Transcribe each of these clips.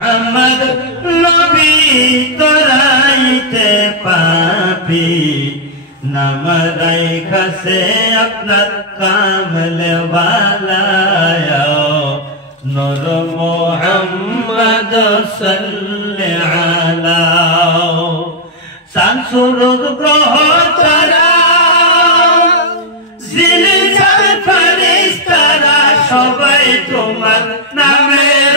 আমার নবী তরাইতে পাপি নামরাই খাসে আপনার কামলে বালায়াও নূর মুহাম্মদ সাল্লাল্লাহু আলাইহি সানসুরুদ গ্রহ তারা জিলজাল ফেরেশতারা সবাই তোমার নামের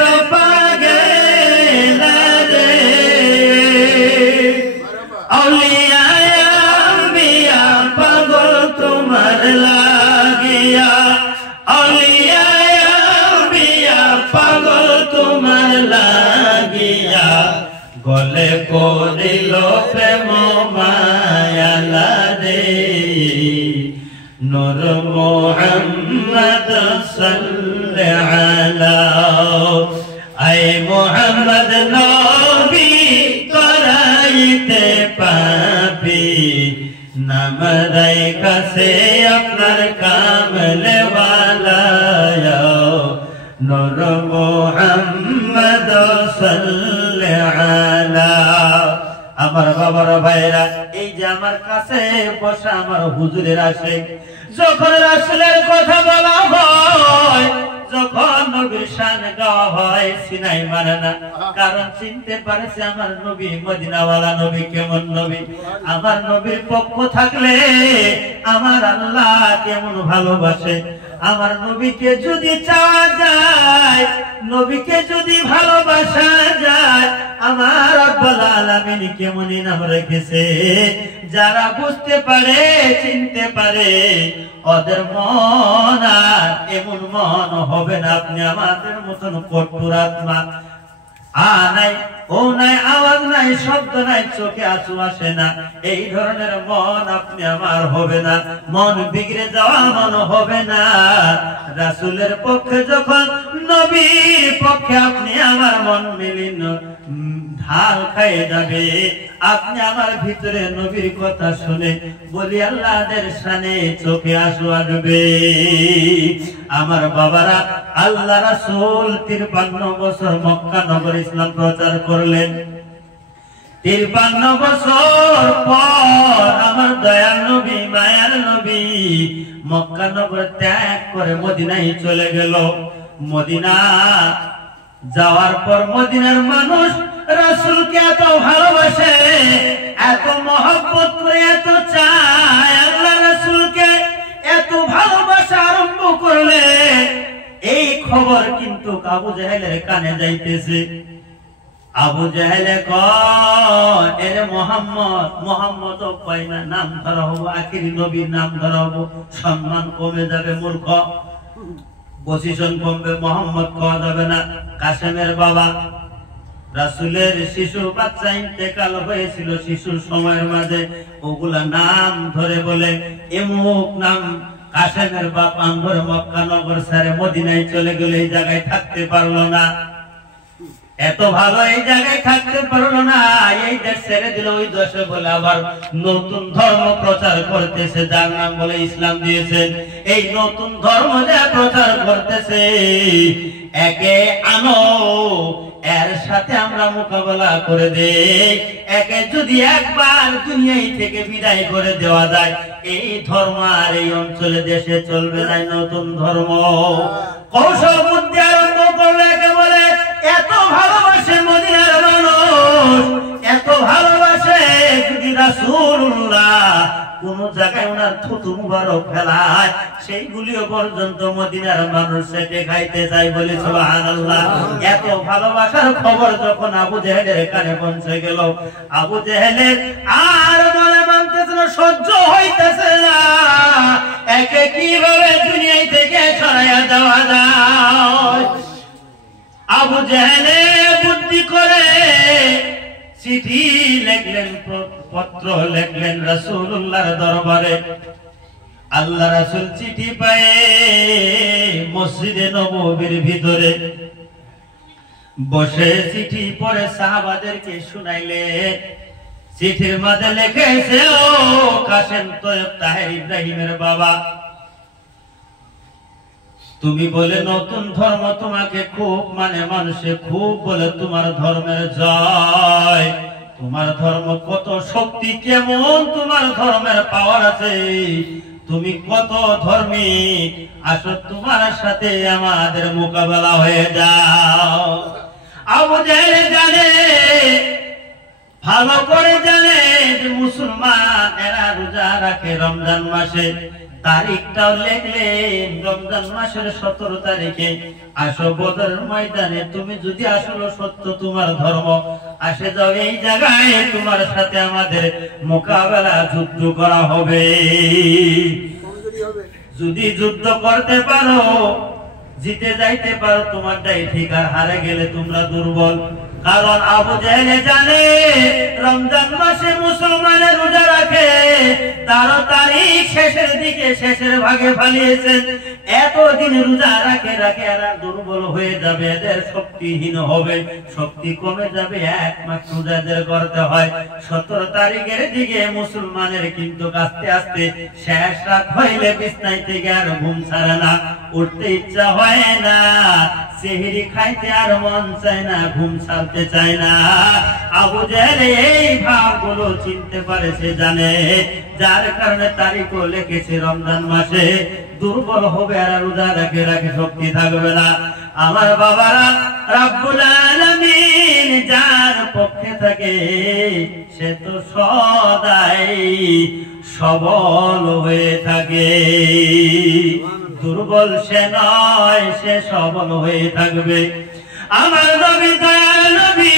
গলে করিল প্রেম মায়ালা রে নূর মুহাম্মদ সাল্লাল্লাহু আলাইহি আয় মুহাম্মদ নবী করাইতে পাপি নামরাই কাছে আপনার কামলে বালায়াও নূর মুহাম্মদ সাল্লাল্লাহু আলাইহি আমার বাবার ভাইরা এই যে আমার কাছে বসা আমার হুজুরের আসে যখন রাসূলের কথা বলা হয় যখন নবীর শান গাওয়া হয় সিনাই মানে না কারণ চিনতে পারেছে আমার নবী মদিনাওয়ালা নবী কেমন নবী আমার নবীর পক্ষ থাকলে আমার আল্লাহ কেমন ভালোবাসে আমার নবীকে যদি চাওয়া যায় নবীকে যদি ভালোবাসা যায় আমার রব্বুল আলামিন কেমন নাম রেখেছে যারা বুঝতে পারে চিনতে পারে ওদের মন আর এমন মন হবে না আপনি আমাদের মতন কঠোর আত্মা নাই ও নাই আওয়াজ নাই শব্দ নাই চোখে আঁসু আসে না এই ধরনের মন আপনি আমার হবে না মন বিগড়ে যাওয়া মন হবে না রাসূলের পক্ষে যখন নবীর পক্ষে আপনি আমার মন মিলিন ঢাল খাইয়ে যাবে আপনি আমার ভিতরে নবীর কথা শুনে বলি আল্লাহর শানে চোখে আঁসু আসবে আমার বাবারা আল্লাহ রাসূল 53 বছর মক্কা নগর ইসলাম প্রচার করলেন 53 বছর পর আমার দয়ার নবী মায়ার নবী মক্কা নগর ত্যাগ করে মদিনায় চলে গেল মদিনা যাওয়ার পর মদিনার মানুষ রাসূলকে এত ভালোবাসে এত মহব্বত করে এত চায় আল্লাহ রাসূলকে এত ভালোবাসা আরম্ভ করলে এই খবর কিন্তু আবু জাহেলের কানে যাইতেছে আবু জাহেলে কয় এর মোহাম্মদ কয় না নাম ধরা হবো আখিরি নবীর নাম ধরা হবো সম্মান কমে যাবে মূর্খ পজিশন কমবে মোহাম্মদ কওয়া যাবে না কাসেমের বাবা রাসূলের শিশু বাচ্চা ইন্তেকাল হয়েছিল শিশুর সময়ের মাঝে ওগুলা নাম ধরে বলে এমুক নাম কাসেমের বাপ আমর মক্কা নগর ছেড়ে মদিনায় চলে গেল এই জায়গায় থাকতে পারলো না এত ভালো এই জায়গায় থাকতে পারলো না এই দেশ ছেড়ে দিল ওই দেশে বলে আবার নতুন ধর্ম প্রচার করতেছে যার নাম বলে ইসলাম দিয়েছেন এই নতুন ধর্ম যা প্রচার করতেছে একে আনো এর সাথে আমরা মোকাবেলা করে দেই একে যদি একবার দুনিয়ায় থেকে বিদায় করে দেওয়া যায় এই ধর্ম আর এই অঞ্চলে দেশে চলবে না নতুন ধর্ম কৌশল বুদ্ধি আরম্ভ করলে একে বলে এত ভালোবাসে মদিনার মানুষ এত ভালোবাসে যদি রাসূলুল্লাহ কোন জায়গায় ওনার থুতু মুবারক ফেলায় সেইগুলিও পর্যন্ত মদিনার মানুষ সেটে খাইতে চায় বলে সুবহানাল্লাহ এত ভালোবাসার খবর যখন আবু জাহেলের কানে পৌঁছে গেল আবু জাহেলের আর মনে মানতেছে না সহ্য হইতেছে না একে কিভাবে দুনিয়া থেকে সরাইয়া দেওয়া যায় আবু জাহেলে বুদ্ধি করে চিঠি লিখলেন পত্র লিখলেন রাসূলুল্লাহর দরবারে আল্লাহ রাসূল চিঠি পায়ে মসজিদে নববীর ভিতরে বসে চিঠি পড়ে সাহাবাদেরকে শুনাইলেন চিঠির মধ্যে লিখেছে ও কাসেম তৈয়ব তাহের ইব্রাহিমের বাবা তুমি বলে নতুন ধর্ম তোমাকে খুব মানে মানুষে খুব বলে তোমার ধর্মের জয়, তোমার ধর্ম কত শক্তি, কেমন তোমার ধর্মের পাওয়ার আছে, তুমি কত ধর্মী, আসো তোমার সাথে আমাদের মোকাবেলা হয়ে যাও। আবু জেহেল জানে, ভালো করে জানে যে মুসলমান এরা রোজা রাখে রমজান মাসে, তারিখটাও লিখলেন রমজান মাসের 17 তারিখে আসো বদরের ময়দানে, তুমি যদি আসলে সত্য তোমার ধর্ম আসে যাও এই জায়গায় তোমার সাথে আমাদের মোকাবেলা যুদ্ধ করা হবে। যদি যুদ্ধ করতে পারো জিতে যাইতে পারো তোমারটাই ঠিক, আর হারে গেলে তোমরা দুর্বল। কারণ আবু জেহেল জানে রমজান মাসে মুসলমানের রোজা রাখে 13 তারিখ শেষের দিকে শেষের ভাগে পালিয়েছেন। এতদিন রোজা রাখে রাখে এরা দুর্বল হয়ে যাবে, এদের শক্তিহীন হবে, শক্তি কমে যাবে, এক মাস রোজাদের করতে হয়। 17 তারিখের দিকে মুসলমানের কিন্তু আস্তে আস্তে শেষ রাত হইলে বিছানায় থেকে আর ঘুম ছাড়ে না, উঠতে ইচ্ছা হয় না, সেহরি খাইতে আর মন চায় না, ঘুম ছাড়তে চায় না। আবু জেহেল এই ভাবগুলো চিনতে পারে, সে জানে, যার কারণে তারিখও লিখেছে রমজান মাসে দুর্বল হবে আর রোজা রাখে রাখে শক্তি থাকবে না। আমার বাবারা, রব্বুল আলামিন যার পক্ষে থাকে সে তো সদাই সবল হয়ে থাকে, দুর্বল সে নয়, সে সবল হয়ে থাকবে। আমার নবী দয়াল নবী,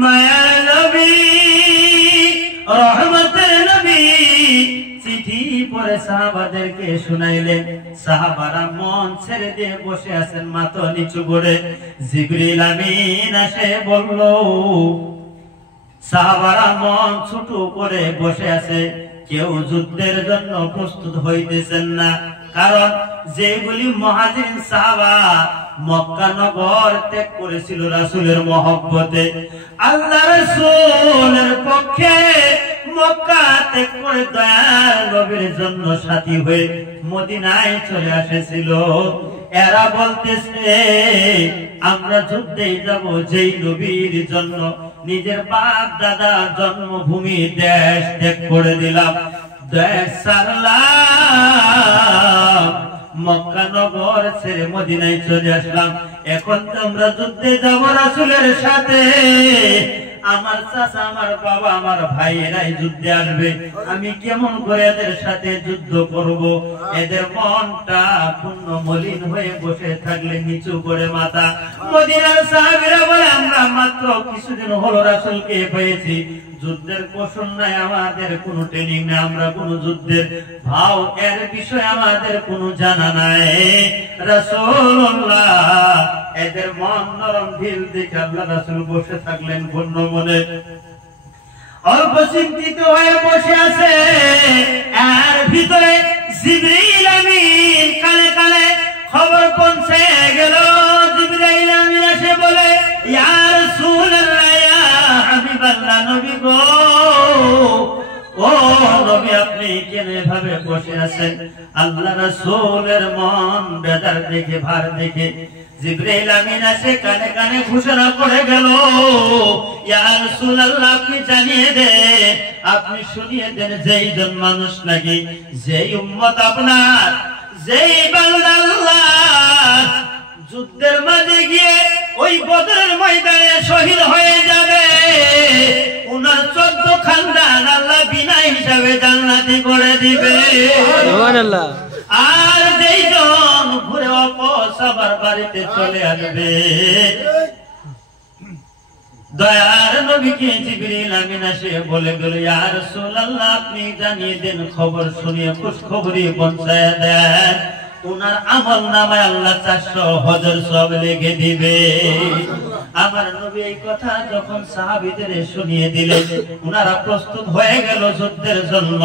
মায়ার নবী, রহমতের নবী চিঠি পড়ে সাহাবাদেরকে শুনাইলেন। সাহাবারা মন ছেড়ে দিয়ে বসে আছেন মাথা নিচু করে। জিবরিল আমিন এসে বলল, সাহাবারা মন ছোট করে বসে আছে, কেউ যুদ্ধের জন্য প্রস্তুত হইতেছেন না। কারণ যেগুলি মুহাজিরিন সাহাবা মক্কা নগর ত্যাগ করেছিল রাসূলের মহব্বতে, আল্লাহ রাসূলের পক্ষে মক্কা ত্যাগ করে দয়ার নবীর জন্য সাথী হয়ে মদিনায় চলে এসেছিল। এরা বলতেছে আমরা যুদ্ধে যাব যেই নবীর জন্য নিজের বাপ দাদা জন্মভূমি দেশ ত্যাগ করে দিলাম, দেশ ছাড়লাম, মক্কা নগর ছেড়ে মদিনায় চলে আসলাম। এখন তো আমরা যুদ্ধে যাব রাসূলের সাথে, আমার চাচা, আমার বাবা, আমার ভাই এরাই যুদ্ধে আসবে, আমি কেমন করে এদের সাথে যুদ্ধ করব? এদের মনটা পূর্ণ মলিন হয়ে বসে থাকলে নিচু করে মাথা। মদিনার সাহাবীরা বলে আমরা মাত্র কিছুদিন হলো রাসূলকে পেয়েছি, যুদ্ধের কৌশল নাই, আমাদের কোনো ট্রেনিং নাই, আমরা কোন যুদ্ধের ভাও এর বিষয়ে আমাদের কোনো জানা নাই। রাসূলুল্লাহ এদের মন নরম ঢিল দেখে আল্লাহ রাসূল বসে থাকলেন পূর্ণ মনে, অল্প চিন্তিত হয়ে বসে আছে। এর ভিতরে জিবরিল আমিন কানে কানে খবর পৌঁছে গেল। জিবরিল আমিন এসে বলে, ইয়া রাসূলুল্লাহ, ইয়া হাবিবাল্লাহ, নবী গো, ও নবী আপনি কেন এভাবে বসে আছেন? আল্লাহ রাসূলের মন বেজার দেখে, ভার দেখে জিবরাইল আমিন এসে কানে কানে ঘোষণা করে গেল, ইয়া রাসূলুল্লাহ আপনি জানিয়ে দেন, আপনি শুনিয়ে দেন, যেই জন মানুষ নাকি, যেই উম্মত আপনার, যেই বান্দা আল্লাহ যুদ্ধের মাঝে গিয়ে ওই বদরের ময়দানে শহীদ হয়ে যাবে, উনার 14 খানদান আল্লাহ বিনা হিসাবে জান্নাতি করে দিবে। সুবহানাল্লাহ। আর যেই জন ঘুরে ওয়াপস আবার বাড়িতে চলে আসবে, দয়ার নবীকে জিবরিল আমিন এসে বলে গেল, ইয়া রাসূলুল্লাহ আপনি জানিয়ে দেন, খবর শুনিয়ে খুশ খবরই পৌঁছায় দেন, উনার আমল নামায় আল্লাহ 400 হজর সব লিখে দিবে। আমার নবী এই কথা যখন সাহাবীদের শুনিয়ে দিলেন, উনারা প্রস্তুত হয়ে গেল যুদ্ধের জন্য।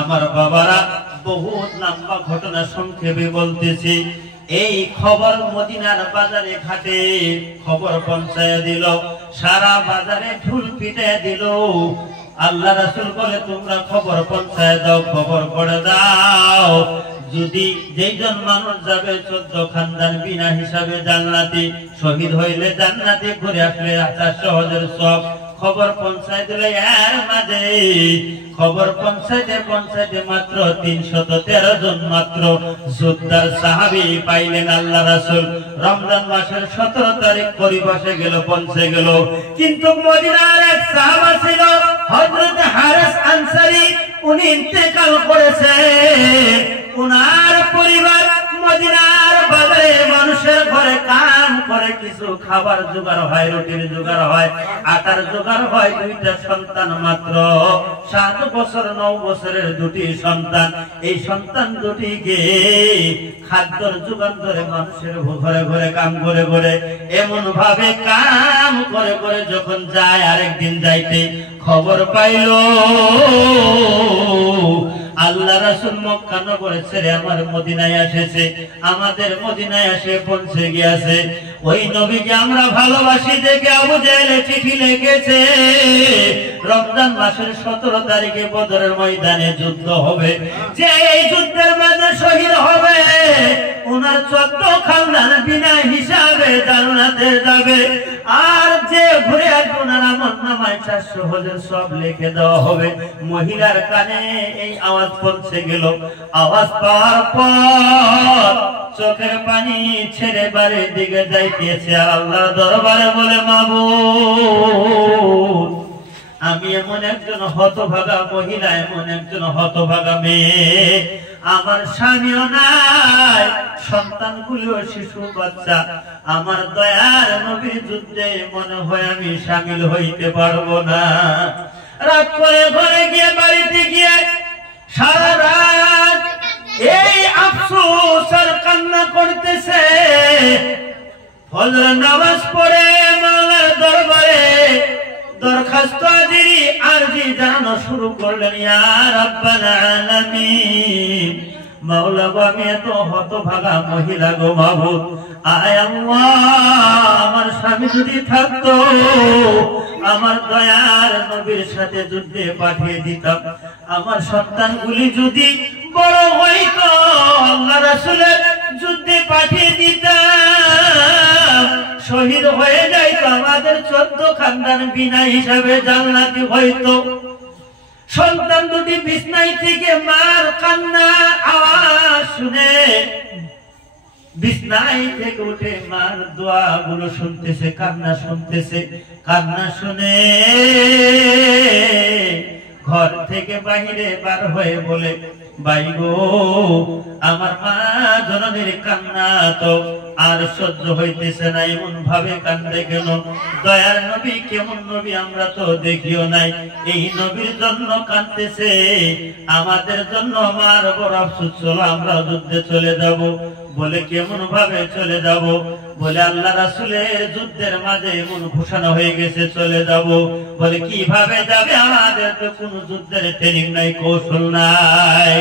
আমার বাবারা, বহুত লম্বা ঘটনা সংক্ষেপে বলতেছি। এই খবর মদিনার বাজারে ঘাটে খবর পৌঁছায় দিল, সারা বাজারে ঢুল পিটে দিল। আল্লাহ রাসূল বলে তোমরা খবর পৌঁছায় দাও, খবর করে দাও, যদি যেজন মানুষ যাবে 14 খানদান বিনা হিসাবে জান্নাতি, শহীদ হইলে জান্নাতি, ঘুরে আসলে 400 হজের সব। খবর পৌঁছায় দিলে এর মাঝে খবর পৌঁছাইতে মাত্র 313 জন মাত্র যোদ্ধার সাহাবী পাইলেন আল্লাহ রাসূল। রমজান মাসের 17 তারিখ পরিবাসে গেল, পৌঁছে গেল। কিন্তু মদিনার এক সাহাবা ছিল হযরত হারিস আনসারী, উনি ইন্তেকাল করেছে। উনার পরিবার মদিনার বাজারে মানুষের ঘরে কাম করে, কিছু খাবার জোগাড় হয়, রুটির জোগাড় হয়, আটার জোগাড় হয়। 2টা সন্তান মাত্র, 7 বছর 9 বছরের 2টি সন্তান। এই সন্তান দুটিকে খাদ্যর জোগান ধরে মানুষের ঘরে ঘরে কাম করে করে, এমন ভাবে কাম করে করে যখন যায়, আরেকদিন যাইতে খবর পাইল আল্লাহ রাসূল মক্কা নগরে ছেড়ে আমার মদিনায় এসেছে, আমাদের মদিনায় এসে পৌঁছে গিয়েছে। ওই নবীকে আমরা ভালোবাসি দেখে আবু জেহেল চিঠি লিখেছে, রমজান মাসের 17 তারিখে বদরের ময়দানে যুদ্ধ হবে, যে এই যুদ্ধের মাঝে শহীদ হবে ওনার 14 খানদান বিনা হিসাবে জান্নাতে যাবে। আর যে ঘুরে আসবে ওনার আমলনামায় 400 হজের সব লিখে দেওয়া হবে। মহিলার কানে এই আওয়াজ পৌঁছে গেল। আওয়াজ পাওয়ার পর চোখের পানি ছেড়ে বাড়ির দিকে যাইতেছে, আর আল্লাহর দরবারে বলে, মাবুদ, আমি এমন একজন হতভাগা মহিলা, এমন একজন হতভাগা মেয়ে, আমার স্বামীও নাই, সন্তানগুলো শিশু বাচ্চা। আমার দয়ার নবীর যুদ্ধে মনে হয় আমি শামিল হইতে পারবো না। রাত করে ঘরে গিয়ে, বাড়িতে গিয়ে সারা রাত এই আফসোস আর কান্না করতেছে। ফজর নামাজ পড়ে মাওলার দরবারে দরখাস্ত আরজি জানানো শুরু করলেন, ইয়া রাব্বাল আলামিন, মাওলা গো, আমি এত হতভাগা মহিলা গো মাবুদ, আয় আল্লাহ, আমার স্বামী যদি থাকতো আমার দয়ার নবীর সাথে যুদ্ধে পাঠিয়ে দিতাম, আমার সন্তানগুলি যদি বড় হইতো আল্লাহ রাসূলের যুদ্ধে পাঠিয়ে দিতাম, শহীদ হয়ে যাইতো, আমাদের 14 খানদান বিনা হিসাবে জান্নাতি হইতো। সন্তান দুটি বিছনায় থেকে মার কান্নার আওয়াজ শুনে বিছনায় থেকে উঠে মার দোয়া গুলো শুনতেছে, কান্না শুনতেছে। কান্না শুনে ঘর থেকে বাহিরে বার হয়ে বলে, ভাই গো, আমার মা জননীর কান্না তো আর সহ্য হইতেছে না, এমন ভাবে কান্দে কেন? দয়ার নবী কেমন নবী আমরা তো দেখিও নাই, এই নবীর জন্য কান্দতেছে, আমাদের জন্য আমার বড় আফসোস, চলো আমরা যুদ্ধে চলে যাব। বলে, কেমন ভাবে চলে যাব? বলে, আল্লাহ রাসূলের যুদ্ধের মাঝে এমন ঘোষণা হয়ে গেছে চলে যাব। বলে, কিভাবে যাবে? আমাদের তো কোনো যুদ্ধের ট্রেনিং নাই, কৌশল নাই।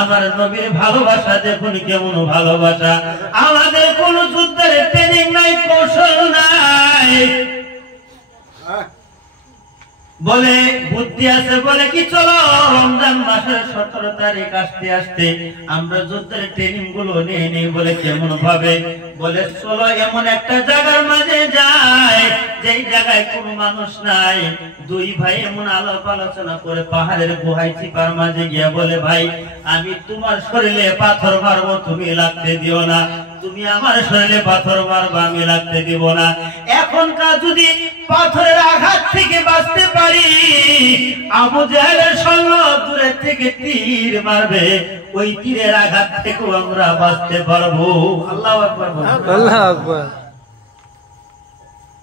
আমার নবীর ভালোবাসা দেখুন কেমন ভালোবাসা, আমাদের কোনো যুদ্ধের ট্রেনিং নাই, কৌশল নাই। বলে, বুদ্ধি আছে, বলে কি, চলো রমজান মাসের 17 তারিখ আসতে আসতে আমরা যুদ্ধের ট্রেনিং গুলো নিয়ে নিই। বলে, কেমন ভাবে? বলে, চলো এমন একটা জায়গার মাঝে যাই যেই জায়গায় কোনো মানুষ নাই। দুই ভাই এমন আলাপ আলোচনা করে পাহাড়ের গুহায় চিপার মাঝে গিয়া বলে, ভাই, আমি তোমার শরীরে পাথর মারবো, তুমি লাগতে দিও না। তুমি আমার শরীরে পাথর মারবা, আমি লাগতে দিব না। এখনকার যদি পাথরের আঘাত থেকে বাঁচতে পারি, আবু জেহেলের সঙ্গে দূরে থেকে তীর মারবে, ওই তীরের আঘাত থেকেও আমরা বাঁচতে পারবো। আল্লাহু আকবার, আল্লাহু আকবার।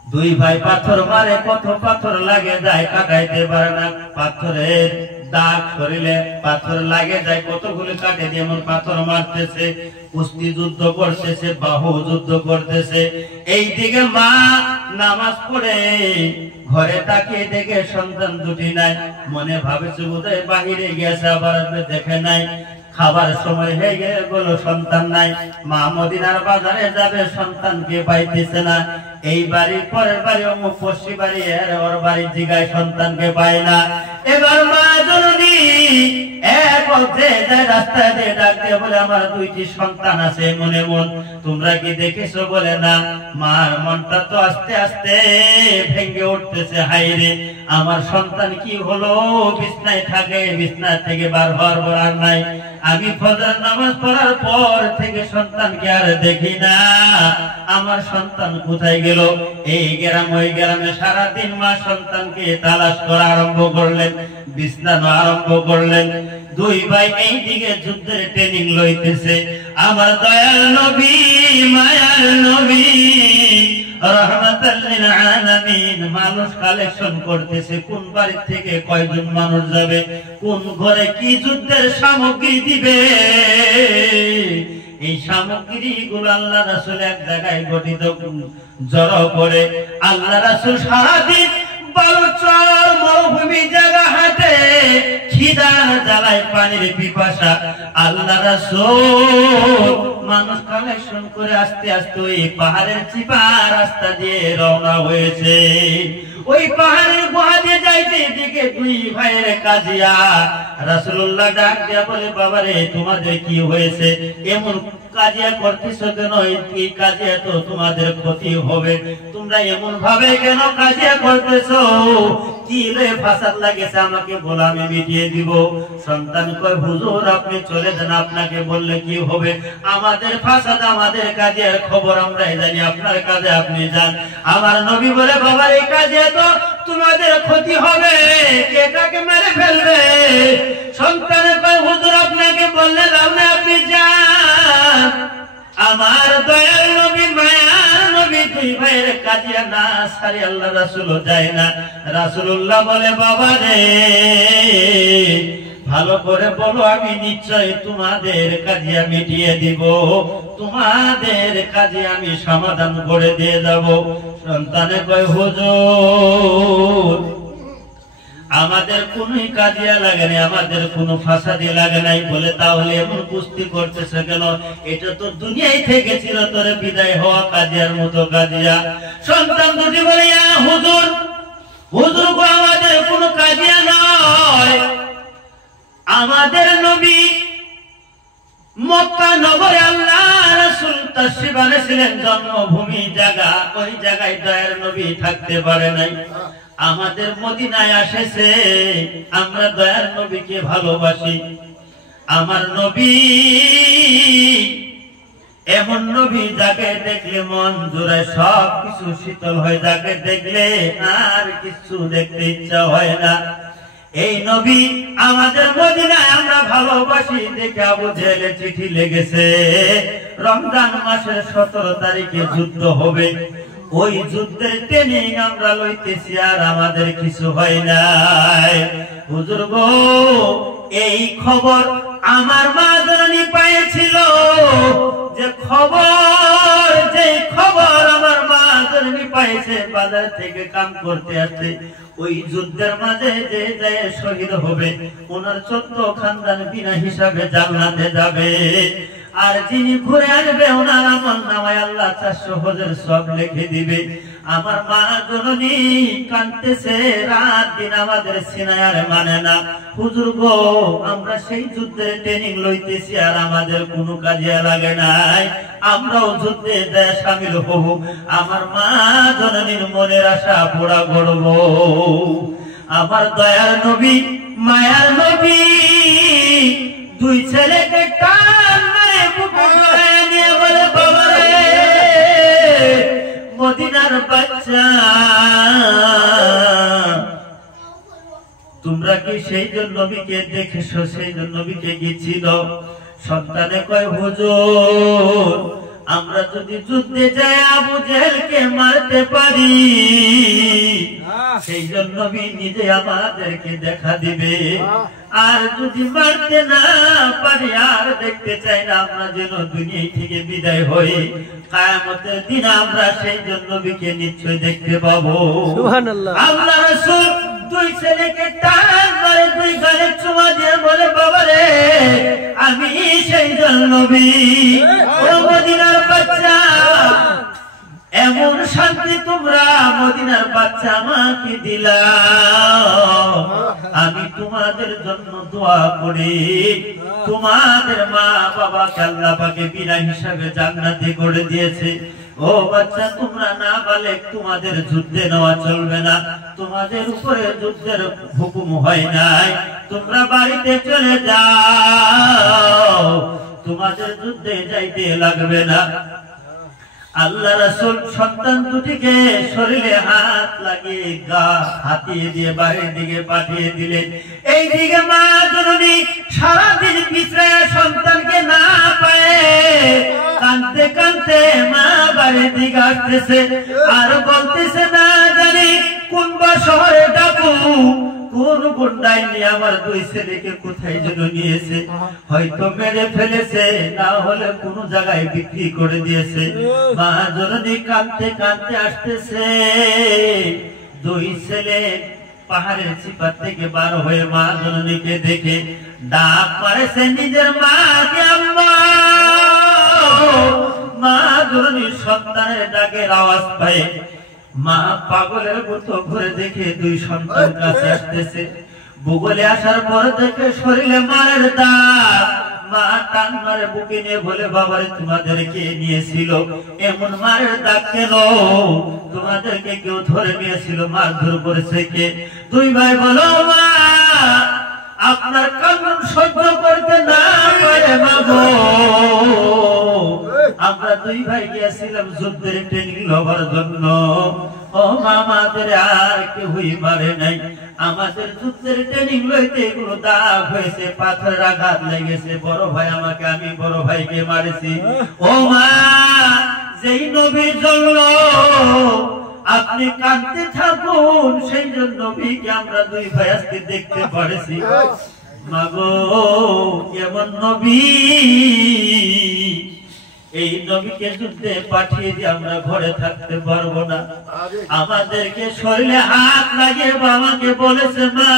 দুই ভাই পাথর মারে, কত পাথর লাগে যায়, কাটাইতে পারে না। পাথরের দাগ শরীরে পাথর লাগে যায়, কতগুলি কাটে দিয়ে এমন পাথর মারতেছে, কুস্তি যুদ্ধ করতেছে, বাহু যুদ্ধ করতেছে। এইদিকে মা নামাজ পড়ে ঘরে তাকিয়ে দেখে সন্তান দুটি নাই, মনে ভাবেছে বোধহয় বাহিরে গিয়েছে, আবার আসবে, দেখে নাই। খাবার সময় হয়ে গেল, সন্তান নাই। মা মদিনার বাজারে যাবে, সন্তানকে পাইতেছে না। এই বাড়ির পরের বাড়ি, অমুক পশ্চিম বাড়ি, ওর বাড়ি জিগায়, সন্তানকে পায় না। এবার মা জননী এক যুবক যে রাস্তায় দিয়ে ডাক দিয়ে বলে আমার দুইটি সন্তান আছে মনে মন, তোমরা কি দেখেছো? বলে না। মার মনটা তো আস্তে আস্তে ভেঙে উঠতেছে, হায়রে আমার সন্তান কি হলো, বিছনায় থাকে, বিছনা থেকে বার হওয়ার আর নাই। আমি ফজর নামাজ পড়ার পর থেকে সন্তানকে আর দেখি না, আমার সন্তান কোথায় গেল? এই গ্রাম ওই গ্রামে সারাদিন মা সন্তানকে তালাশ করা আরম্ভ করলেন, বিছনানো আরম্ভ করলেন। দুই ভাই এই দিকে যুদ্ধের ট্রেনিং লইতেছে। আমার দয়াল নবী, মায়ার নবী রাহমাতাল লিল আলামিন মানুষ কালেকশন করতেছে, কোন বাড়ি থেকে কয়জন মানুষ যাবে, কোন ঘরে কি যুদ্ধের সামগ্রী দিবে। এই সামগ্রীগুলো আল্লাহ রাসূল এক জায়গায় গঠিত জড়ো করে। আল্লাহ রাসূল সারাদিন বালুচর মরুভূমি জায়গা হাঁটে, খিদার জ্বালায় পানির পিপাসা। আল্লাহ রাসূল মানুষ কালেকশন করে আস্তে আস্তে ওই পাহাড়ের চিপা রাস্তা দিয়ে রওনা হয়েছে। ওই পাহাড়ের গুহা দিয়ে যাইতে এদিকে দুই ভাইয়ের কাজিয়া। রাসূলুল্লাহ ডাক দিয়া বলে, বাবারে তোমাদের কি হয়েছে, এমন কাজিয়া করতেছো কেন? এই কাজিয়া তো তোমাদের ক্ষতি হবে, তোমরা এমন ভাবে কেন কাজিয়া করতেছো? কি রে ফাসাদ লাগেছে, আমাকে বলো আমি মিটিয়ে দিব। সন্তান কয়, হুজুর আপনি চলে যান, আপনাকে বললে কি হবে? আমাদের ফাসাদ, আমাদের কাজের খবর আমরাই জানি, আপনার কাজে আপনি যান। আমার নবী বলে, বাবার এই কাজে তো তোমাদের ক্ষতি হবে, কে কাকে মেরে ফেলবে? সন্তান কয়, হুজুর আপনাকে বললে লাভ নেই, আপনি যান। আমার দয়াল নবী, মায়ার নবী দুই ভাইয়ের কাজিয়া না সারি আল্লাহ রাসূলও যায় না। রাসূলুল্লাহ বলে, বাবা রে ভালো করে বলো, আমি নিশ্চয় তোমাদের কাজিয়া মিটিয়ে দিব, তোমাদের কাজে আমি সমাধান করে দিয়ে যাব। সন্তানে কয়, হুজুর আমাদের কোনই কাজিয়া লাগে নাই, আমাদের কোনো ফাসাদি লাগে নাই। বলে, তাহলে এমন কুস্তি করতেছে কেন? এটা তো দুনিয়ায় থেকে ছিল তোরে বিদায় হওয়া কাজিয়ার মতো কাজিয়া। সন্তান দুটি বলে, হুজুর, হুজুর গো আমাদের কোনো কাজিয়া নয়, আমাদের নবী মক্কা নগরে আল্লাহ রাসূল তাশরীফ আনেছিলেন, জন্মভূমি জায়গা, ওই জায়গায় দয়ার নবী থাকতে পারে নাই। আমাদের মদিনায় এসেছে, আমরা দয়ার নবীকে ভালোবাসি। আমার নবী এমন নবী যাকে দেখলে মন জোড়ায় সব কিছু শীতল হয়, যাকে দেখলে আর কিছু দেখতে ইচ্ছা হয় না। এই নবী আমাদের মদিনায় আমরা ভালোবাসি দেখে আবু জেহেলের চিঠি লেগেছে, রমজান মাসের 17 তারিখে যুদ্ধ হবে। ওই যুদ্ধের ট্রেনিং আমরা লইতেছি, আর আমাদের কিছু হয় নাই। হুজুর গো এই খবর আমার মা জননী পাইছিল, যে খবর আমার মা জননী পাইছে, বাজার থেকে কাম করতে আসছে, ওই যুদ্ধের মাঝে যে যায় শহীদ হবে, ওনার 14 খানদান বিনা হিসাবে জান্নাতে যাবে। আর যিনি ঘুরে আসবে ওনার আমল নামায় আল্লাহ 400 হজের সব লিখে দিবে। আমার মা জননী কাঁদতেছে, রাত দিন আমাদের সিনায় আর মানে না। হুজুর গো আমরা সেই যুদ্ধের ট্রেনিং লইতেছি, আর আমাদের কোনো কাজে লাগে নাই, আমরাও যুদ্ধে যায় শামিল হব। আমার মা জননীর মনের আশা পুরা করব। আমার দয়ার নবী, মায়ার নবী দুই ছেলেকে টান মেরে বুকে জড়ায় নিয়ে বলে, বাবা রে মদিনার বাচ্চা, তোমরা কি সেই জন্য নবীকে দেখেছো, সেই জন্য নবীকে গেছিল? সন্তানে কয়, হুজুর আমরা যদি যুদ্ধে যাই আবু জেহেলকে মারতে পারি, সেই জন্য নবী নিজে আমাদেরকে দেখা দিবে। আর যদি মারতে না পারি, আর দেখতে চাই না, আমরা যেন দুনিয়া থেকে বিদায় হই, কিয়ামতের দিন আমরা সেই জন্য নবীকে নিশ্চয় দেখতে পাবো। সুবহানাল্লাহ। আল্লাহ রাসূল দুই ছেলেকে টান মারে, দুই গালে চুমা দিয়ে বলে, বাবা রে আমি সেই জন্য নবী, ও মদিনার বাচ্চা এমন শান্তি তোমরা মদিনার বাচ্চা আমাকে দিলা, আমি তোমাদের জন্য দোয়া করি তোমাদের মা বাবাকে আল্লাহ পাকে বিনা হিসাবে জান্নাতে করে দিয়েছে। ও বাচ্চা তোমরা না বলে তোমাদের যুদ্ধে নেওয়া চলবে না, তোমাদের উপরে যুদ্ধের হুকুম হয় নাই, তোমরা বাড়িতে চলে যাও, তোমাদের যুদ্ধে যাইতে লাগবে না। আল্লাহ রাসূল সন্তান দুটিকে শরীরে হাত লাগিয়ে গা হাতিয়ে দিয়ে বাড়ির দিকে পাঠিয়ে দিলেন। এইদিকে মা জননী সারাদিন পিছড়ে সন্তানকে না পায়ে কাঁদতে কাঁদতে মা বাড়ির দিকে আসতেছে আর বলতেছে, না জানি কোন বা শহরে ডাকু, কোন গুন্ডাই নিয়ে আমার দুই ছেলেকে কোথায় যেন নিয়েছে, হয়তো মেরে ফেলেছে, না হলে কোন জায়গায় বিক্রি করে দিয়েছে। মা জননী কাঁদতে কাঁদতে আসতেছে। দুই ছেলে পাহাড়ের চিপার থেকে বার হয়ে মা জননীকে দেখে ডাক মারেছে নিজের মাকে, আম্মা। মা জননীর সন্তানের ডাকের আওয়াজ পায় মা পাগলের মতো ঘুরে দেখে দুই সন্তান কাছে আসতেছে। ভূগোলে আসার পর দেখে শরীরে মায়ের দাগ, মা টান মারে বুকে নিয়ে বলে, বাবারে তোমাদেরকে নিয়েছিল, এমন মায়ের দাগ কেন? তোমাদেরকে কেউ ধরে নিয়েছিল, মারধর করেছে কে? দুই ভাই বলো, মা আপনার কান্না সহ্য করতে না পারে মা গো, আমরা দুই ভাই গিয়েছিলাম যুদ্ধের ট্রেনিং লবার জন্য। ও মা, আমাদের আর কেউই মারে নাই, আমাদের যুদ্ধের ট্রেনিং লইতে এগুলো দাগ হয়েছে, পাথরের আঘাত লেগেছে, বড় ভাই আমাকে, আমি বড় ভাইকে মারেছি। ও মা, যেই নবীর জন্য আপনি কাঁদতে থাকুন, সেই জন্য নবীকে আমরা দুই ভাই আজকে দেখতে পারেছি। মাগো, এমন নবী, এই নবীকে যুদ্ধে পাঠিয়ে দিয়ে আমরা ঘরে থাকতে পারবো না। আমাদেরকে শরীরে হাত লাগিয়ে বাবাকে বলেছে, মা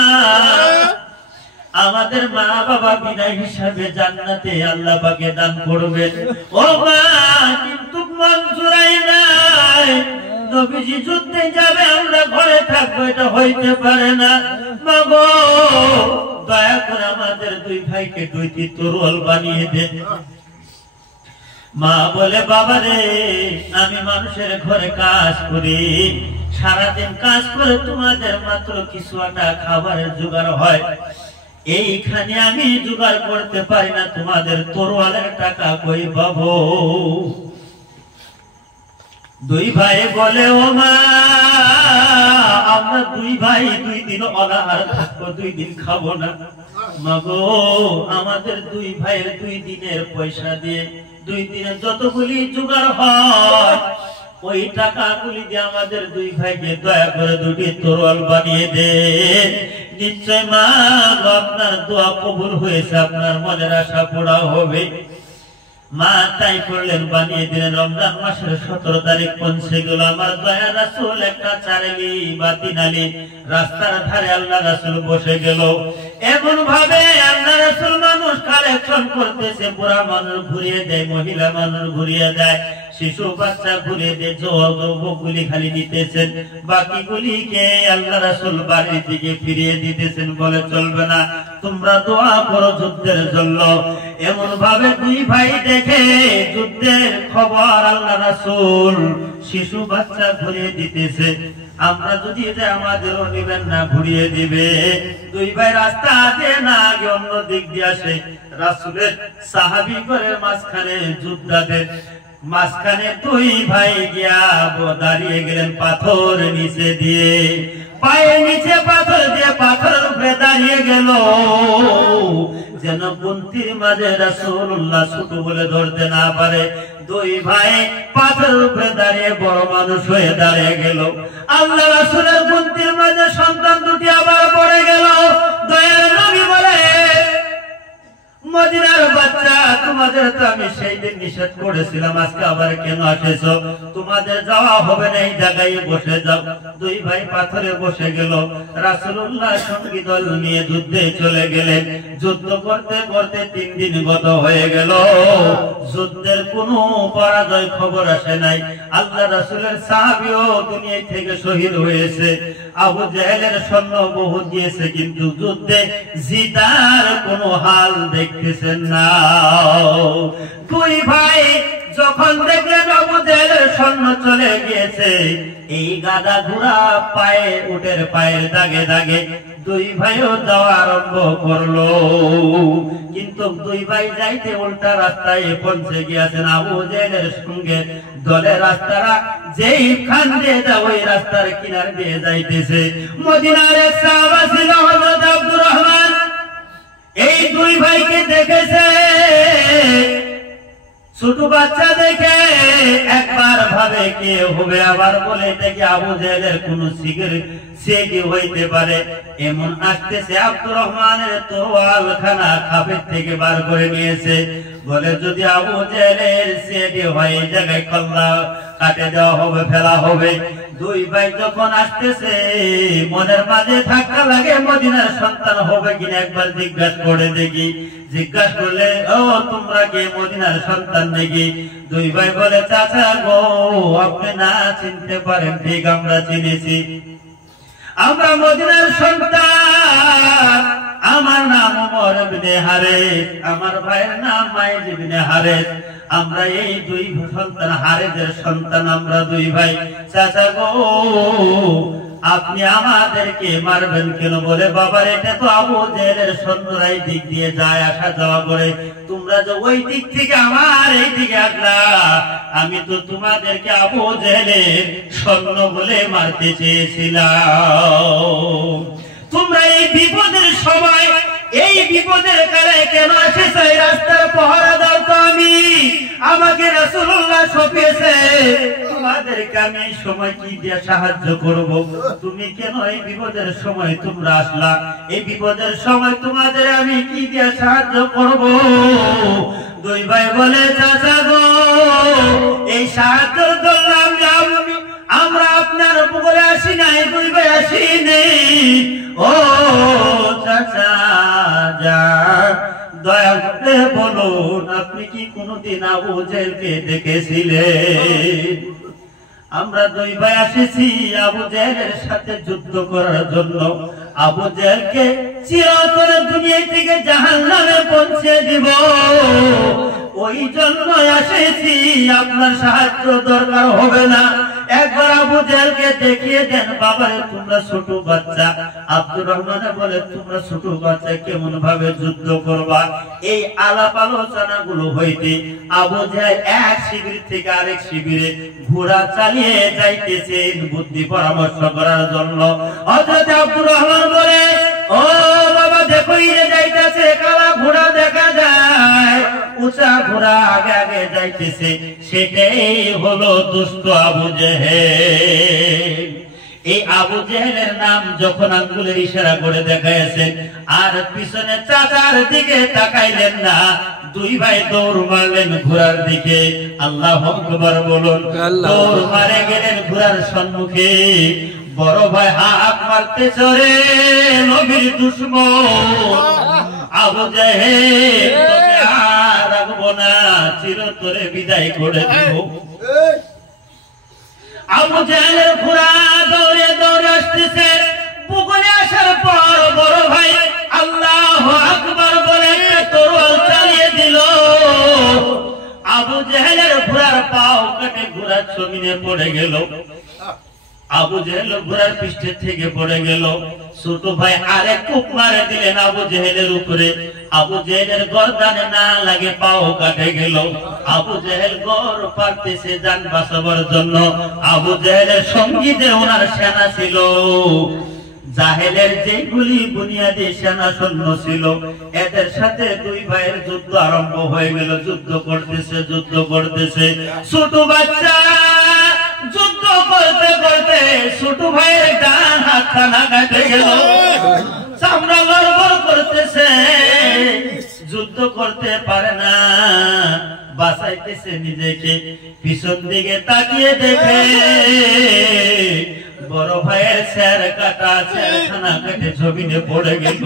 আমাদের মা বাবা বিনা হিসাবে জান্নাতে আল্লাহ পাকে দান করবেন। ও মা, কিন্তু মন জুড়াই নাই, নবীজি যুদ্ধে যাবে আমরা ঘরে থাকবো, এটা হইতে পারে না। মা গো, দয়া করে আমাদের দুই ভাইকে দুইটি তরোয়াল বানিয়ে দেন। মা বলে, বাবা রে, আমি মানুষের ঘরে কাজ করি, সারাদিন কাজ করে তোমাদের মাত্র কিছু একটা খাবারের জোগাড় হয়, এইখানে আমি জোগাড় করতে পারি না, তোমাদের তরোয়ালের টাকা কই পাবো? দুই ভাই বলে, ও মা, আমরা দুই ভাই 2 দিন অনাহার থাকবো, 2 দিন খাবো না। মাগো, আমাদের দুই ভাইয়ের 2 দিনের পয়সা দিয়ে 2 দিনে যতগুলি জোগাড় হয়, ওই টাকাগুলি দিয়ে আমাদের দুই ভাইকে দয়া করে 2টি তরোয়াল বানিয়ে দেন। নিশ্চয় মা, আপনার দোয়া কবুল হয়েছে, আপনার মনের আশা পুরা হবে। মা তাই করলেন, বানিয়ে দিলেন। রমজান মাসের 17 তারিখ পৌঁছে গেল। আমার দয়া রাসূল একটা চারেলি বা তিনালি রাস্তার ধারে আল্লাহ রাসূল বসে গেল। এমন ভাবে আল্লাহ রাসূল মানুষ কালেকশন করতেছে, বুড়া মানুষ ঘুরিয়ে দেয়, মহিলা মানুষ ঘুরিয়ে দেয়, শিশু বাচ্চা ঘুরিয়ে দেয়, যুবকগুলি খালি নিতেছেন, বাকিগুলিকে আল্লাহ রাসূল বাড়ির দিকে ফিরিয়ে দিতেছেন। বলে, চলবে না, তোমরা দোয়া করো যুদ্ধের জন্য। এমন ভাবে দুই ভাই দেখে যুদ্ধের খবর আল্লাহ রাসূল শিশু বাচ্চা ঘুরিয়ে দিতেছে। আমরা যদি যে আমাদেরও নিবেন না, ঘুরিয়ে দিবে। দুই ভাই রাস্তা দিয়ে না আগে অন্য দিক দিয়ে আসে, রাসূলের সাহাবী করে মাঝখানে যোদ্ধাদের মাঝখানে দুই ভাই গিয়া দাঁড়িয়ে গেলেন পাথর নিচে দিয়ে, পায়ের নিচে পাথর দিয়ে পাথরের উপরে দাঁড়িয়ে গেল, যেন গুনতির মাঝে রাসূলুল্লাহ ছোট বলে ধরতে না পারে। দুই ভাই পাথরের উপরে দাঁড়িয়ে বড় মানুষ হয়ে দাঁড়িয়ে গেল। আল্লাহ রাসূলের গুনতির মাঝে সন্তান দুটি আবার পড়ে গেল। দয়ার নবী বলে, মদিনার বাচ্চা, তোমাদের তো আমি সেই দিন নিষেধ করেছিলাম, আজকে আবার কেন আসেছো? তোমাদের যাওয়া হবে না, এই জায়গায় বসে যাও। দুই ভাই পাথরে বসে গেল। রাসূলুল্লাহ সঙ্গী দল নিয়ে যুদ্ধে চলে গেলেন। যুদ্ধ করতে করতে 3 দিন গত হয়ে গেল, যুদ্ধের কোনো পরাজয় খবর আসে নাই। আল্লাহ রাসূলের সাহাবীও দুনিয়া থেকে শহীদ হয়েছে। আবু জাহেলের সৈন্য বহু দিয়েছে, কিন্তু যুদ্ধে জিতার কোনো হাল দেখতেছেন না। দুই ভাই যখন দেখলেন আবু জাহেলের সৈন্য চলে গিয়েছে, এই গাদা ঘোড়া পায়ে উটের পায়ের দাগে দাগে দুই ভাইও যাওয়া আরম্ভ করলো। কিন্তু দুই ভাই যাইতে উল্টা রাস্তায় পৌঁছে গিয়েছেন। আবু জাহেলের সঙ্গে দলের রাস্তারা যেই খান দিয়ে যায়, ওই রাস্তার কিনার দিয়ে যাইতেছে। মদিনার এক সাহাবা ছিল হযরত আব্দুর রহমান, এই দুই ভাইকে দেখেছে। ছোট বাচ্চা দেখে একবার ভাবে কে হবে, আবার বলে দেখে আবু জাহেলের কোন সিগি হইতে পারে। এমন আসতেছে, আব্দুর রহমানের তোয়ালখানা খাপের থেকে বার করে নিয়েছে। বলে যদি আবু জাহেলের সিগি হয়, এই জায়গায় কল্লা কাটে দেওয়া হবে, ফেলা হবে। দুই ভাই যখন আসতেছে, মনের মাঝে ধাক্কা লাগে, মদিনার সন্তান হবে কিনা একবার জিজ্ঞাসা করে দেখি। জিজ্ঞাসা করলে, ও তোমরা কি মদিনার সন্তান নাকি? দুই ভাই বলে, চাচা গো, আপনি না চিনতে পারেন, ঠিক আমরা চিনেছি, আমরা মদিনার সন্তান। আমার নাম ওমর ইবনে হারেস, আমার ভাইয়ের নাম মাইজ ইবনে হারেস। আমরা এই দুই সন্তান, হারেসের সন্তান আমরা দুই ভাই। চাচা গো, আপনি আমাদেরকে মারবেন কেন? বলে, বাবার এটা তো আবু জাহেলের সৈন্যরা এই দিক দিয়ে যায়, আসা যাওয়া করে, তোমরা যে ওই দিক থেকে আমার এই দিকে আসলা, আমি তো তোমাদেরকে আবু জাহেলের সৈন্য বলে মারতে চেয়েছিলাম। তোমরা এই বিপদের সময়, এই বিপদের কালে কেন এসেছ? এই রাস্তার পহরা দাও তো আমি, আমাকে রাসূলুল্লাহ সপিয়েছে, তোমাদেরকে আমি এই সময় কি দিয়ে সাহায্য করব? তুমি কেন এই বিপদের সময় তোমরা আসলা? এই বিপদের সময় তোমাদের আমি কি দিয়ে সাহায্য করব? দুই ভাই বলে, চাচা গো, এই সাহায্য করলাম, আমরা আপনার উপরে আসি নাই, দুই ভাই আসি নেই। ও চাচা যান, দয়া করে বলুন, আপনি কি কোনদিন আবু জাহেলকে দেখেছিলেন? আমরা দুই ভাই এসেছি আবু জাহেলের সাথে যুদ্ধ করার জন্য। আবু জাহেলকে চিরতরে দুনিয়া থেকে জাহান্নামে পৌঁছে দিব, ওই জন্য এসেছি। আপনার সাহায্য দরকার হবে না, একবার আবু জাহেলকে দেখিয়ে দেন। বাবারে, তোমরা ছোট বাচ্চা। আব্দুর রহমান বলে, তোমরা ছোট বাচ্চা, কেমন ভাবে যুদ্ধ করবা? এই আলাপ আলোচনা গুলো হইতে আবু জাহেল এক শিবির থেকে আরেক শিবিরে ঘোড়া চালিয়ে যাইতেছেন বুদ্ধি পরামর্শ করার জন্য। হযরত আব্দুর রহমান বলে, ও বাবা, দেখো ইয়ে যাইতেছে, কালা ঘোড়া দেখা যায়, উঁচা ঘোড়া আগে আগে যাইতেছে, সেটাই হলো দুষ্ট আবু জাহেল। এই আবু জাহেলের নাম যখন আঙ্গুলের ইশারা করে দেখাইছেন, আর পিছনে চাচার দিকে তাকাইলেন না, দুই ভাই দৌড় মারলেন ঘোড়ার দিকে। আল্লাহু আকবার বলুন। দৌড় মারে গেলেন ঘোড়ার সম্মুখে। বড় ভাই হাত মারতে চলে, নবীর দুশমন আবু জাহেল, তোকে আর রাখবো না, চিরতরে বিদায় করে দিব। আবু জাহেলের ঘোড়া দৌড়ে দৌড়ে আসতেছে। পুকুরে আসার পর বড় ভাই আল্লাহু আকবার বলে তরোয়াল চালিয়ে দিল। আবু জাহেলের ঘোড়ার পাও কেটে ঘোড়ার জমিনে পড়ে গেল। আবু জাহেল ঘোড়ার পৃষ্ঠে থেকে পড়ে গেল। ছোট ভাই আরেক কুপ মারে দিলেন আবু জাহেলের উপরে। আবু জাহেলের গর্দানে না লাগে, পাও কাটে গেল। আবু জাহেল গড় পারতেছে জান বাঁচাবার জন্য। আবু জাহেলের সঙ্গীতে ওনার সেনা ছিল। জাহেলের যেগুলি বুনিয়াদী সেনা সৈন্য ছিল, এদের সাথে দুই ভাইয়ের যুদ্ধ আরম্ভ হয়ে গেল। যুদ্ধ করতেছে। ছোট বাচ্চা যুদ্ধ করতে করতে ছোট ভাইয়ের ডান হাত খানা কাটে গেল, চামড়া লড়বড় করতেছে। যুদ্ধ করতে পারে না, বাঁচাইতেছে নিজেকে। পিছন দিকে তাকিয়ে দেখে বড় ভাইয়ের স্যার কাটা স্যারখানা কেটে জমিনে পড়ে গেল।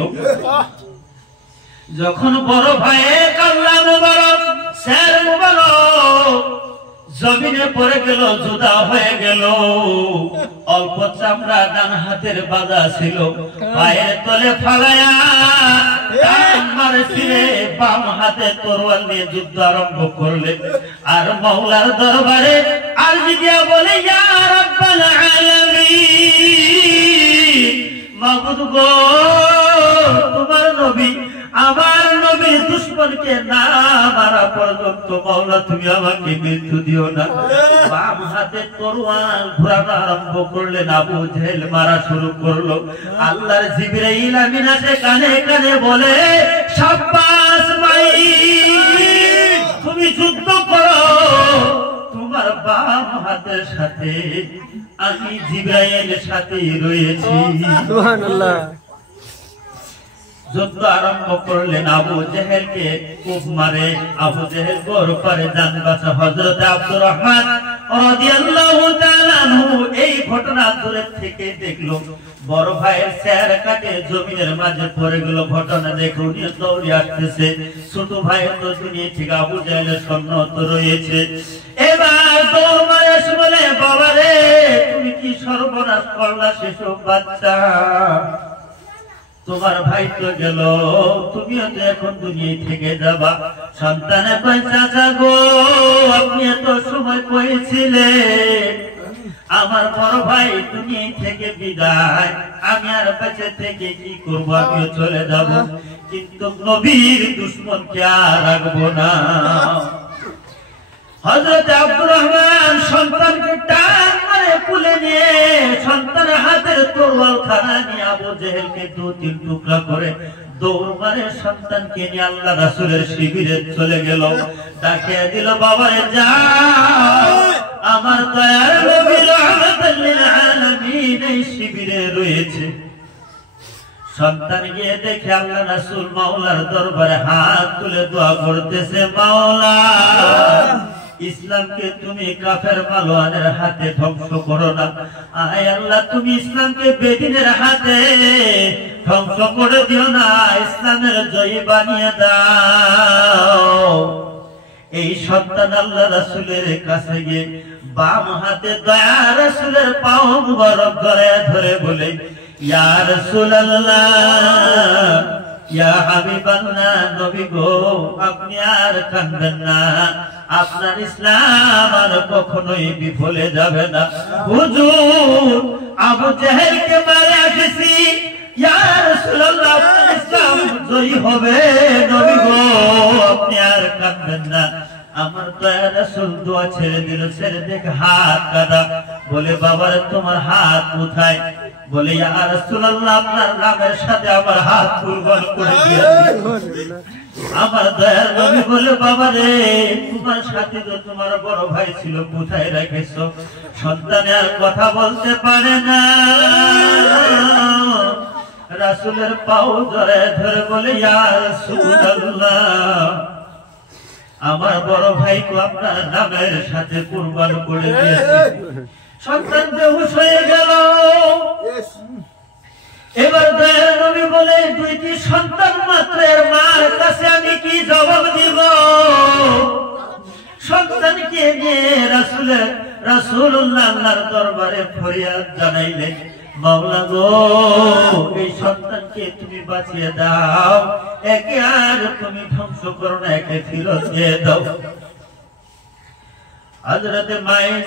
যখন বড় ভাইয়ের কাল্লা মুবারক স্যার মুবারক জমিনে পড়ে গেল, জুদা হয়ে গেল। অল্প চামড়া ডান হাতের বাজা ছিল, পায়ের তলে ফালায়া বাম হাতে তরোয়াল নিয়ে যুদ্ধ আরম্ভ করলেন। আর মাওলার দরবারে আরজি দিয়া বলে, ইয়া রাব্বাল আলামিন, মাবুদ গো, তোমার নবী আমার নবীর দুশমনকে না মারা পর্যন্ত মাওলা তুমি আমাকে মৃত্যু দিও না। বাম হাতে তরোয়াল ঘোরানো আরম্ভ করলেন। আবু জেহেল মারা শুরু করলো। আল্লাহর জিবরাইল আমিন আসে কানে কানে বলে, শাবাশ ভাই, তুমি যুদ্ধ করো, তোমার বাম হাতের সাথে আমি জিবরাইলের সাথে রয়েছি। সুবহানাল্লাহ। যুদ্ধ আরম্ভ করলেন। আবু জেহেলকে খুব মারে। আবু জেহেল গোর করে যান বাঁচা। হযরত আব্দুর রহমান রাদিয়াল্লাহু তাআলা আনহু এই ঘটনা দূরে থেকে দেখলো। বড় ভাইয়ের স্যার কাটে জমিনের মাঝে পড়ে গেল। ঘটনা দেখে উনি দৌড়ে আসতেছে। ছোট ভাইয়ের তো দুনিয়া থেকে আবু জেহেলের সৈন্য তো রয়েছে। এবার দৌড় মারে এসে বলে, বাবা রে, তুমি কি সর্বনাশ করলা শিশু বাচ্চা, তোমার ভাই তো গেল, তুমিও তো এখন দুনিয়া থেকে যাবা। সন্তানে কয়, চাচা গো, আপনি এত সময় কইছিলেন আমার বড় ভাই দুনিয়া থেকে বিদায়, আমি আর বেঁচে থেকে কি করবো, আমিও চলে যাব, কিন্তু নবীর দুশমনকে আর রাখবো না। হযরত আব্দুর রহমান সন্তানকে টান মারে কুলে নিয়ে সন্তানের হাতের তরোয়াল খানা নিয়ে আবু জেহেলকে দু তিন টুকরা করে দৌড় মারে সন্তানকে নিয়ে আল্লাহ রাসূলের শিবিরে চলে গেল। ডাকে দিল, বাবারে যাও, আমার দয়ার নবী রাহমাতুল লিল আলামিন এই শিবিরে রয়েছে। সন্তান গিয়ে দেখে আল্লাহ রাসূল মাওলার দরবারে হাত তুলে দোয়া করতেছে, মাওলা, ইসলামকে তুমি কাফের মালওয়ানের হাতে ধ্বংস করো না। আয় আল্লাহ, তুমি ইসলামকে বেদিনের হাতে ধ্বংস করে দিও না, ইসলামের জয়ী বানিয়ে দাও। এই সন্তান আল্লাহ রাসূলের কাছে গিয়ে বাম হাতে দয়া রাসূলের পাও মুবারক গলায় ধরে বলে, ইয়া রাসূলুল্লাহ, ইয়া হাবিবাল্লাহ, নবী গো, আপনি আর কাঁদবেন না, আপনার ইসলাম আর কখনোই বিফলে যাবে না। হুজুর, আবু জেহেলকে মারে আসছি, ইয়া রাসূলুল্লাহ, আপনার ইসলাম জয়ী হবে, নবী গো, আপনি আর কাঁদবেন না। আমার দয়া রাসূল দোয়া ছেড়ে দিল। ছেড়ে দেখে হাত কাটা। বলে, বাবারে, তোমার হাত কোথায়? বলে, ইয়া রাসূলুল্লাহ, আপনার নামের সাথে আমার হাত কুরবান করে দিয়েছি। আমার দয়ার নবী বলে, বাবারে, তোমার সাথে তো তোমার বড় ভাই ছিল, কোথায় রেখেছো? সন্তান আর কথা বলতে পারে না। রাসূলের পাও জড়ায় ধরে বলে, ইয়া রাসূলুল্লাহ, আমার বড় ভাইকে আপনার নামের সাথে কুরবান করে দিয়েছি। সন্তান বেহুশ হয়ে গেল। এবার দয়ার নবী বলে, দুইটি সন্তান মাত্র, এর মার কাছে আমি কি জবাব দিব? সন্তানকে নিয়ে রাসূলুল্লাহ আল্লাহর দরবারে ফরিয়াদ জানাইলেন, মাওলা গো, এই সন্তানকে তুমি বাঁচিয়ে দাও, একে আর তুমি ধ্বংস করো না, একে ফিরত দিয়ে দাও। হযরতে মায়ের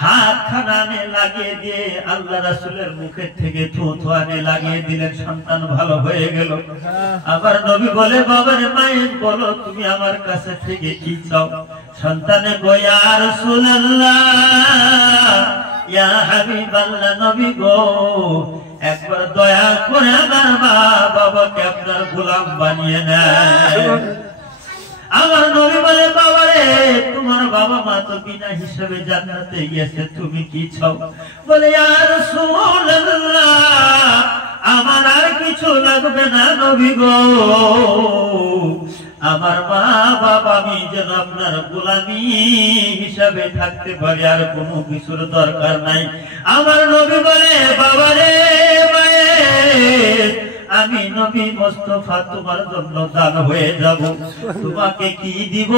হাত খানানে লাগিয়ে দিয়ে আল্লাহ রাসূলের মুখের থেকে থুথুয়ানে লাগিয়ে দিলেন। সন্তান ভালো হয়ে গেল। আবার নবী বলে, বাবারে, মায়ের বলো, তুমি আমার কাছে থেকে কি চাও? সন্তানে গো, ইয়া রাসূলুল্লাহ, ইয়া হাবিবাল্লাহ, নবী গো, একবার দয়া করে আমার মা বাবাকে আপনার গোলাম বানিয়ে নেন। আমার নবী বলে, বাবারে, তোমার বাবা মা তো বিনা হিসাবে জান্নাতে গিয়েছে, তুমি কি চাও? বলে, ইয়া রাসূলুল্লাহ, আমার আর কিছু লাগবে না, নবী গো, আমার মা বাবা আমি যেন আপনার গোলামি হিসাবে থাকতে পারি, আর কোনো কিছুর দরকার নাই। আমার নবী বলে, বাবা রে মায়ের, আমি নবী মুস্তাফা তোমার জন্য দান হয়ে যাব, তোমাকে কি দিব?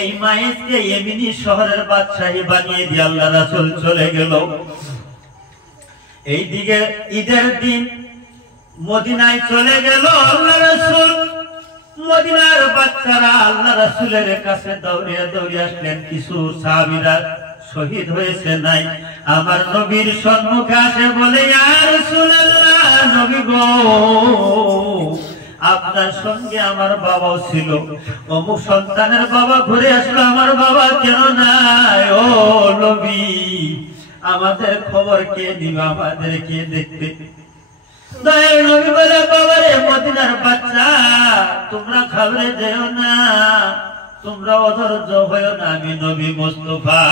এই মায়েরকে এমনি শহরের বাদশাহী বানিয়ে দিয়ে আল্লাহ রাসূল চলে গেল। এইদিকে ঈদের দিন মদিনায় চলে গেল আল্লাহ রাসূল। মদিনার বাচ্চারা আল্লাহ রাসূলের কাছে দৌড়িয়ে দৌড়িয়ে আসলেন। কিছু সাহাবীরা শহীদ হয়েছে নাই, আমার নবীর সম্মুখে আসে বলে, ইয়া রাসূলুল্লাহ, নবী গো, আপনার সঙ্গে আমার বাবাও ছিল, অমুক সন্তানের বাবা ঘুরে আসলো, আমার বাবা কেন নাই? ও নবী, আমাদের খবর কে দিবে, আমাদের কে দেখবে? দয়াল নবী বলে, বাবারে মদিনার বাচ্চা, তোমরা ঘাবড়ে যেও না, তোমরা অধৈর্য হয়েও না, আমি নবী মুস্তাফা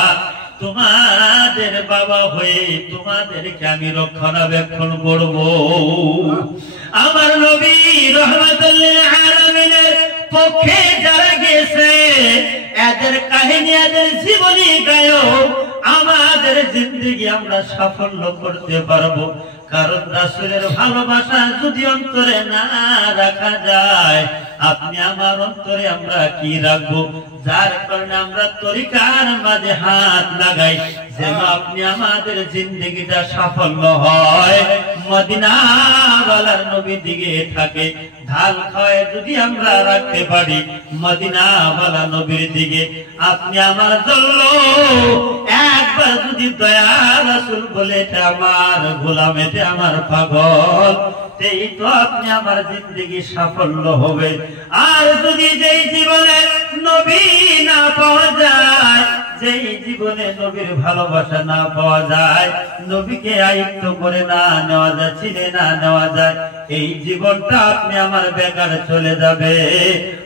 তোমাদের বাবা হয়ে তোমাদেরকে আমি রক্ষণাবেক্ষণ করব। আমার নবী রাহমাতুল লিল আলামিনের পক্ষে যারা গেছে, এদের কাহিনী, এদের জীবনী গায়ো আমাদের জিন্দেগি আমরা সাফল্য করতে পারবো। কারণ রাসূলের ভালোবাসা যদি অন্তরে না রাখা যায়, আপনি আমার অন্তরে আমরা কি রাখবো? যার কারণে আমরা তরিকার মাঝে হাত লাগাই, যেন আপনি আমাদের জিন্দেগিটা সাফল্য হয়, মদিনাওয়ালার নবী দিকে থাকে। ঢাল খায় যদি আমরা রাখতে পারি মদিনাওয়ালা নবীর দিকে, আপনি আমার জন্য একবার যদি দয়া রাসূল বলে, এটা আমার গোলাম, এটা আমার পাগল, এই তো আপনি আমার জিন্দেগি সাফল্য হবে। আর যদি যেই জীবনে নবী না পাওয়া যায়, যেই জীবনে নবীর ভালোবাসা না পাওয়া যায়, নবীকে আয়ত্ত করে না নেওয়া যায়, চিনে না নেওয়া যায়, এই জীবনটা আপনি আমার বেকার চলে যাবে।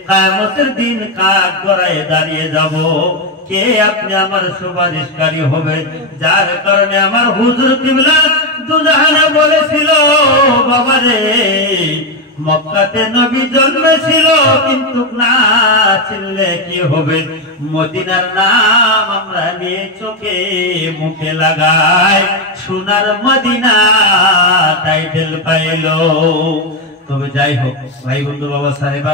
কিয়ামতের দিন কাঠ গড়ায় দাঁড়িয়ে যাব, কে আপনি আমার সুপারিশকারী হবে? যার কারণে আমার হুজুর কিবলা দুজাহানে বলেছিল, বাবা রে, মক্কাতে নবী জন্মেছিল, কিন্তু না চিনলে কি হবে? মদিনার নাম আমরা নিয়ে চোখে মুখে লাগাই, সোনার মদিনা টাইটেল পাইলো। তবে যাই হোক ভাই বন্ধু বাবা সাহেব,